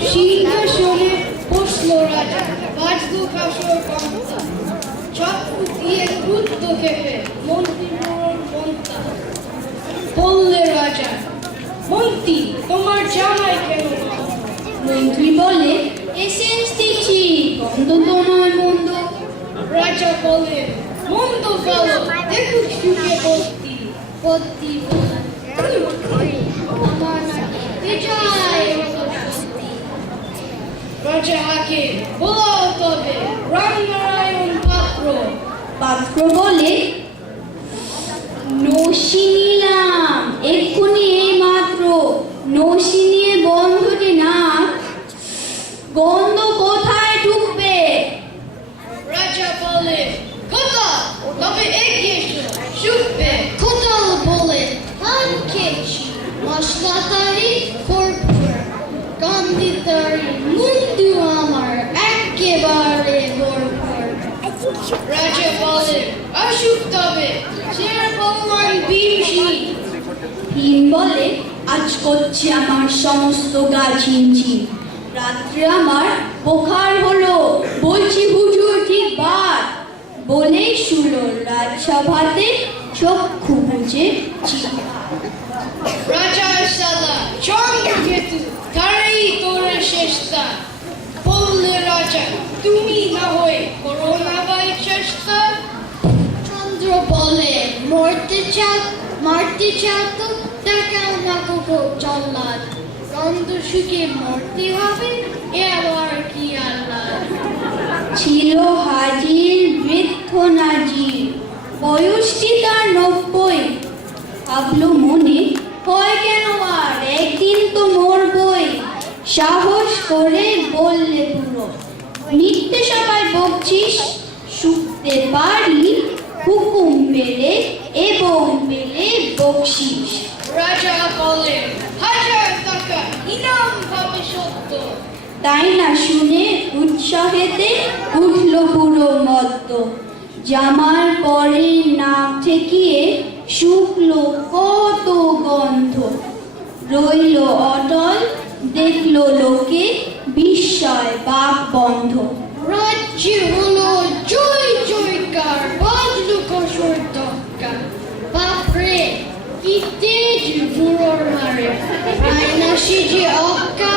সিংহাসনে বসলো রাজা, বাজলো কাসর ঘণ্টা, চক্র দিয়ে ক্রুদ্ধ ক্ষেপে মন্ত্রী মন্তা। বললে রাজা, মন্ত্রী তোমার জামাই কেন? মন্ত্রী বলে, এসেন্স দিচ্ছি, গন্ধ তো নয় মন্দ। রাজা বলে, মন্দ ভালো, দেখুক সুখে ভক্তি। পত্তি আমার নাকি যায় সত্যি। রাজা হাকে বলাও তবে রামনারায়ণ পাত্র। পাত্র বলে, নসি নিলাম এক্ষুনি এই মাত্র, নসি নিয়ে বন্ধুটি না, গন্ধ কোথায় ঢুকবে? রাজা বলে, কথা তবে এগিয়ে এসো, শুকবে। কোথাও বলে, ধান খেয়েছি, মশলাদারি ভরপুর, কান্দিতারি মুন্ডু আমার একেবারে ভরপুর। রাজা বলে, আসুক তবে, সে বললেন ভীমসেন। ভীম বলে, আজ করছে আমার সমস্ত গা ঝিমঝিম, রাত্রে আমার বোখার হলো, বলছি হুজুর ঠিক বাদ। বলেই শুলো রাজসভাতে চক্ষু বুঝে চিৎকার। রাজার সালা চন্দ্রকেতু তারই তোরে শেষটা। বললে রাজা, তুমি না হয়ে করো না ভাই চেষ্টা। চন্দ্র বলে, মারতে চাও তো দেখাও না গো জল্লাদ, গন্ধ শুকে মরতে হবে, এ আবার কি আল্লাহ। ছিল হাজির বৃদ্ধ নাজির, বয়সটি তার 90। ভাবলো মনে, হয় কেন আর একদিন তো মরবই। সাহস করে বললে পুরো, মিথ্যে সবাই বকছিস, শুকতে পারি হুকুম পেলে এবং পেলে বকশিস। রাজা বলে, 1000 টাকা ইনাম হবে সত্য। তাই না শুনে উৎসাহেতে উঠল পুরো মদ্য, জামার পরে নাক ঠেকিয়ে শুকলো কত গন্ধ। রইল অটল, দেখলো লোকে বিস্ময় বাক বন্ধ। রাজ্যে হলো জয় জয়কার, বাজলো কসর দক্কা। বাপরে কি তেজ বুড়োর মারে, আয়না সেজে অক্কা